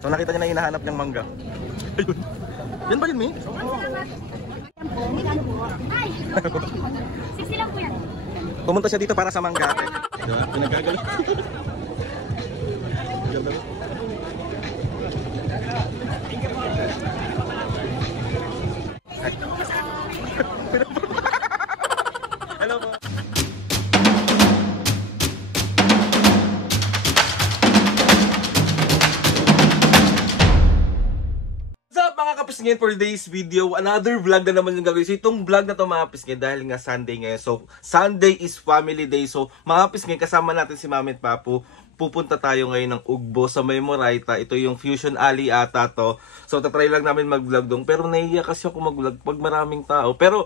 So nakita niya na hinahanap niyang mangga. Ayun. Yan ba yun, May? Ay! 60 lang po yan. Pumunta siya dito para sa mangga. Diba? Pinagagalo. Hello po. Ngayon for today's video, another vlog na naman yung gagawin. So itong vlog na to mga pisngin dahil nga Sunday ngayon. So Sunday is family day. So mga pisngin, kasama natin si Mami at Papu. Pupunta tayo ngayon ng Ugbo sa May Moraita. Ito yung Fusion Alley ata to. So tatry lang namin mag-vlog doon. Pero naiiyak kasi ako mag-vlog pag maraming tao. Pero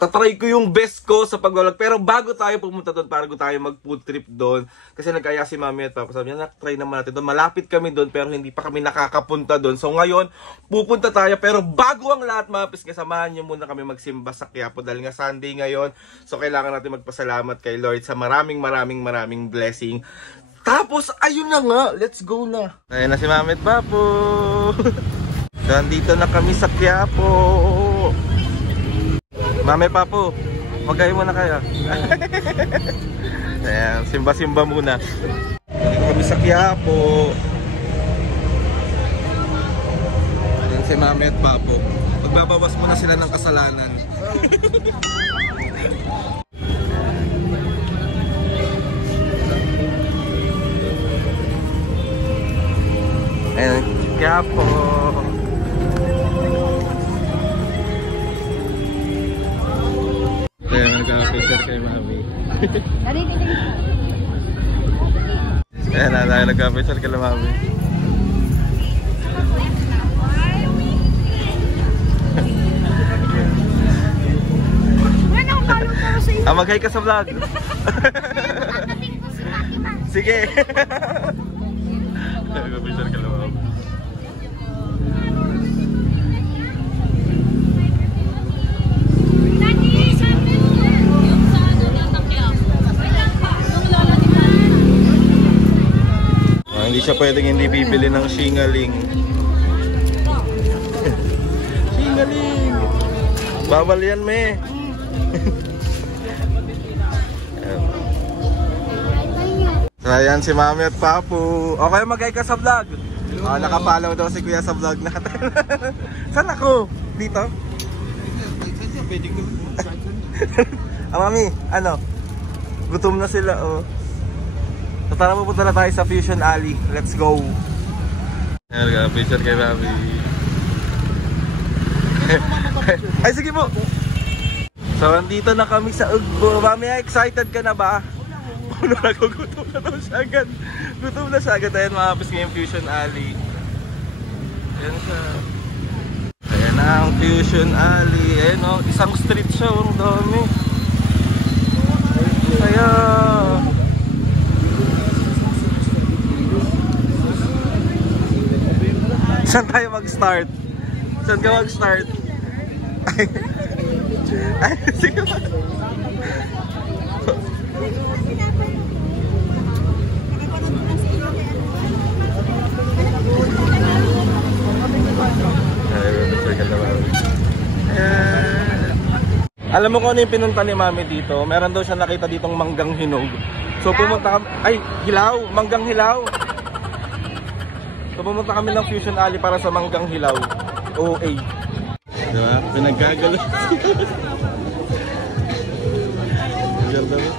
tatry ko yung best ko sa pag-vlog. Pero bago tayo pumunta doon, bago tayo mag-food trip doon, kasi nagkaya si Mami at Papa, sabi niya, try naman natin doon. Malapit kami doon, pero hindi pa kami nakakapunta doon. So ngayon, pupunta tayo. Pero bago ang lahat, mga pisngin, samahan niyo muna kami magsimba sa Quiapo dahil nga Sunday ngayon. So kailangan natin magpasalamat kay Lord sa maraming blessing. Tapos, ayun na nga, let's go na. Ayun na si Mami at Papu. So, andito na kami sa Quiapo. Mami, Papu, magkain muna kayo. Ayan, simba-simba muna. Dito kami sa Quiapo. Ayan si Mami at Papu. Magbabawas muna sila ng kasalanan. Ayan, Quiapo. Nag-picture kay Mami. Ayan na, nag-picture kay Mami. Mag-hi ka sa vlog. Sige. Nag-picture kay Mami. Hindi siya pwedeng hindi bibili ng singaling. Singaling! Bawal yan, me. So, ayan si Mami at Papu. Okay, mag-hi ka sa vlog. Oh, nakapalaw daw si Kuya sa vlog natin. Saan ako? Dito? Mami, ano? Gutom na sila, oh. So tara, pupunta na tayo sa Fusion Alley. Let's go! Ayan, picture kay Mami. Ay, sige po! So, andito na kami sa Ugbo. Mami, excited ka na ba? Ano, nagugutom na daw siya agad. Gutom na siya agad. Ayan, makapis ngayong Fusion Alley. Ayan siya. Ayan na ang Fusion Alley. Ayan o, isang street siya. Ang dami. Ayan. Saan tayo mag-start? Saan ka mag-start? Ay, sige ba? Alam mo kung ano yung pinunta ni Mami dito? Meron daw siya nakita ditong manggang hinog. So pumunta kami, ay, hilaw, manggang hilaw. So pumunta kami ng Fusion Alley para sa manggang hilaw. OA. Diba? Pinagkagalo. Ganda mo.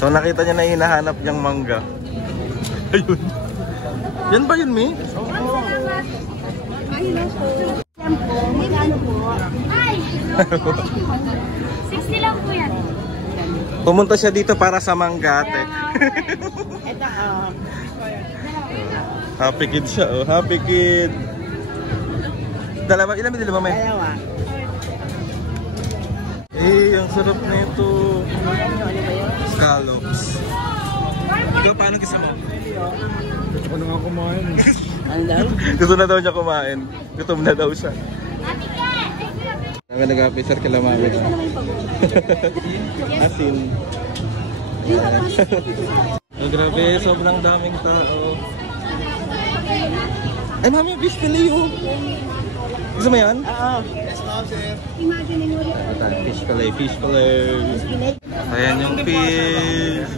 So nakita niya na hinahanap niyang mangga. Ayun. Yan ba yun, May? Ay! 60 lang po yan. Pumunta siya dito para sa manggate. Happy kid siya, oh. Happy kid. Dalawa, ilan ba may? Dalawa. Eh, ang sarap nito. Scallops. Ikaw, paano gisa mo? Gusto ko na nga kumain. Gusto na daw niya kumain. Gutom na daw siya. Kami nag-officer kila mami. Asin. Oh, grabe, sobrang daming tao. Ay, mami, fish fillet yun. Gusto mo yan? Oo. Yes, ma'am, sir. Fish fillet, fish fillet. Ayan yung fish.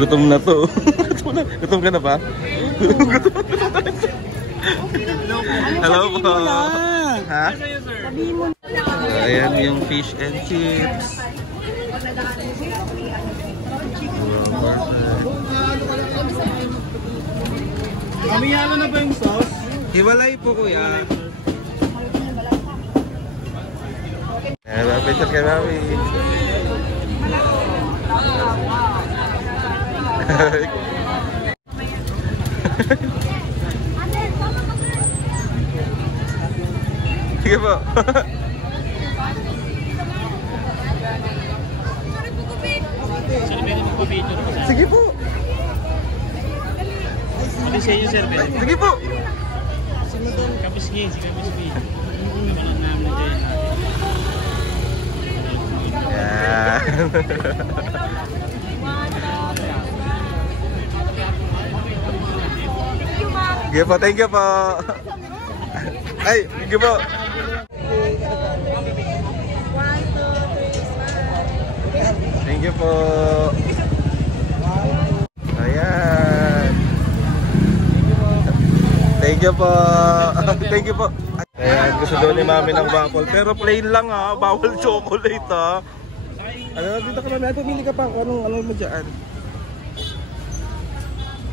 Gutom na to. Gutom ka na ba? Hello po. Ha? So, ayan yung fish and chips. Mami, halo na ba yung sauce? Hiwalay po kuya. Ayan, lapit kay mami. Sige po. Sige po. Sige po. Kapisgi, si Kapisgi. Walang namin na dyan. Yan. Sige po, thank you po. Ay, sige po. Thank you po. Ayan. Thank you po. Thank you po. Ayan, gusto daw ni mami ng waffle. Pero plain lang ha, bawal chocolate ha. Ano, dito ka mami, ay pumili ka pa. Anong mo dyan?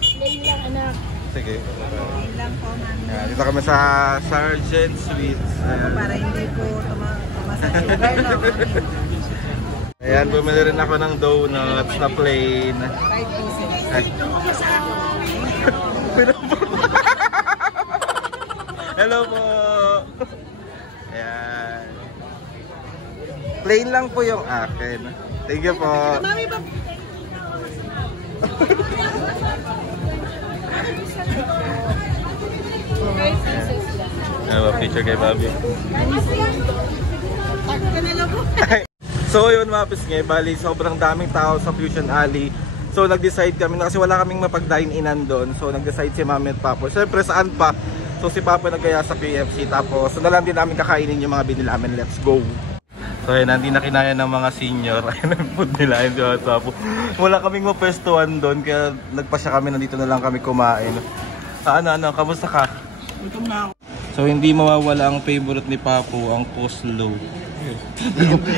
Plain lang, anak. Sige. Plain lang po, mami. Ayan, dito kami sa Sergeant Sweets. Ayan. Para hindi po tumasasugar, no? Ayan, bumili rin ako ng donuts na plain. 5 pieces. Ay. Hello po. Ayan. Plain lang po yung akin. Thank you po. Mami, ba? Ayan, picture kay Bobby. Ako ka na lang po. So yun mga pisngay, bali sobrang daming tao sa Fusion Alley. So nag-decide kami na kasi wala kaming mapag-dine-inan doon. So nag-decide si Mami at Papo. Siyempre saan pa? So si Papo nagkaya sa KFC. Tapos so na lang din namin kakainin yung mga binili namin. Let's go! So ayun, hindi na kinaya ng mga senior. Ayun ang food nila. Ayun si Papo. Wala kaming mapwestuhan doon. Kaya nagpasya kami, nandito na lang kami kumain. Ano, kamusta ka? Gutom na ako. So hindi mawawala ang favorite ni Papo, ang coleslaw.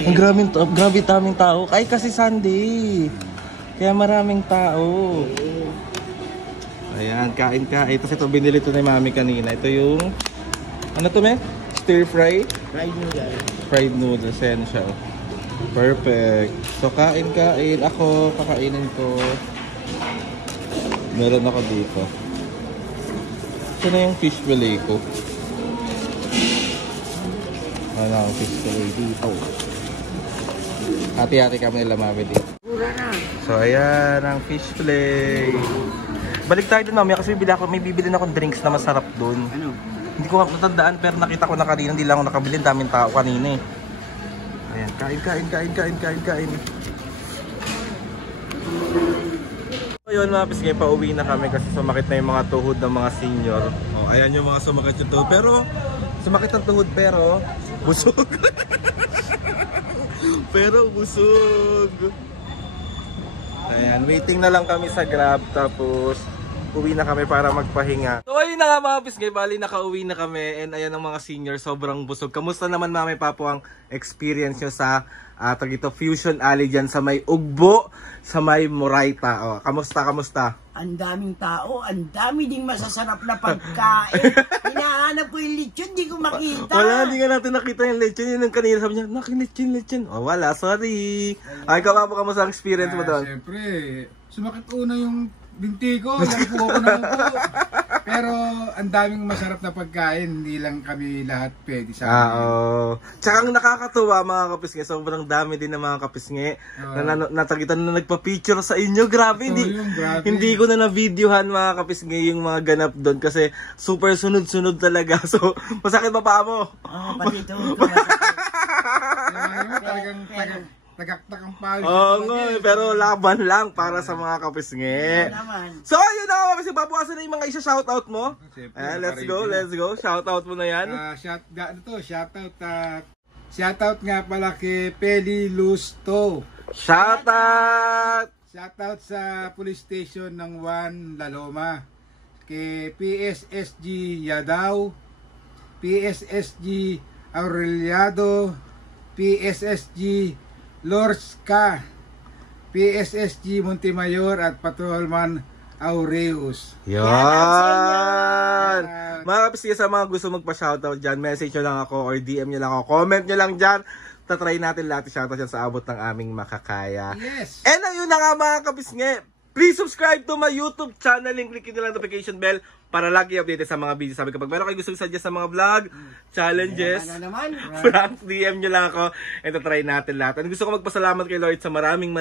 Ang grabe taming tao. Ay kasi Sunday. Kaya maraming tao. Ayan, kain. Tapos ito binili to ni Mami kanina. Ito yung ano to me? Stir fry? Fried noodles. Fried noodles. Ayan siya. Perfect. So kain. Ako kakainin ko. Meron ako dito. Ito na yung fish fillet ko. Ano ang fish fillet dito. Hati-hati kami nila Mami dito. So ayan ang fish fillet. Balik tayo dun mamaya kasi may bibili na akong drinks na masarap dun. Ano? Hindi ko matandaan pero nakita ko na kanina. Hindi lang ako nakabili. Daming tao kanina eh. Ayan, kain. So yun mga pisngay, pauwi na kami kasi sumakit na yung mga tuhod ng mga senior. Oh, ayan yung mga sumakit yung tuhod. Pero, sumakit ang tuhod pero busog. Pero busog. Ayan, waiting na lang kami sa Grab tapos uwi na kami para magpahinga. So ayun na nga mga pisngay, bali nakauwi na kami and ayan ang mga senior, sobrang busog. Kamusta naman Mami Papo ang experience nyo sa Fusion Alley dyan sa may Ugbo, sa may Moraita? Oh, kamusta? Ang daming tao, ang dami ding masasarap na pagkain. Hinahanap ko yung lechon, di ko makita. Wala, hindi nga natin nakita yung lechon. Yun ang kanina sabi niya, lechon. Oh, wala, sorry. Ay, kamusta ang experience mo doon? Siyempre, sumakit una yung binti ko. Yan po ako na po. Pero ang daming masarap na pagkain, hindi lang kami lahat pwede sa Oo. Tsaka ang nakakatuwa mga kapisngi, sobrang dami din ng mga kapisngi na natagitan na nagpa-picture sa inyo. Grabe, grabe. hindi ko na na-videohan mga kapisngi yung mga ganap doon kasi super sunod-sunod talaga. So, masakit pa pa mo. Oo, pati ito. Talagang tagaktak ang pawis. Oo nga, pero laban lang para sa mga kapisngi. Naman. So, yun na nga kasi babukasan na yung mga isa-shoutout mo. Siyempre, Ayan, let's go. Shoutout mo na yan. Shoutout nga pala kay Peli Lusto. Shoutout! Shoutout sa police station ng Juan Laloma. Kay PSSG Yadaw, PSSG Aureliado, PSSG Lorska, PSSG Montemayor at Patrolman Aureus. Yan! Mga kapisngi, sa mga gusto magpa-shoutout dyan, message nyo lang ako or DM nyo lang ako. Comment nyo lang dyan. Tatry natin lahat i-shoutout yan sa abot ng aming makakaya. Yes! And ayun na nga mga kapisngi. Please subscribe to my YouTube channel. Click nyo lang notification bell para lagi updated sa mga video. Sabi kapag meron kayo gusto suggest sa mga vlog, challenges, prank, DM nyo lang ako and try natin lahat. And gusto ko magpasalamat kay Lord sa maraming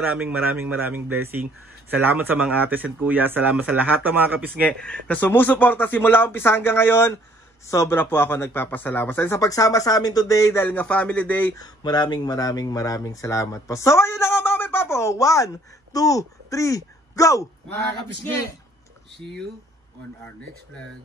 blessing. Salamat sa mga ates and kuya. Salamat sa lahat ng mga kapisngi na sumusuporta simula umpisa hanggang ngayon. Sobra po ako nagpapasalamat. And sa pagsama sa amin today, dahil nga family day, maraming salamat po. So ayun na nga mga may papo. 1, 2, 3, go! Mga kapisngi, see you on our next vlog.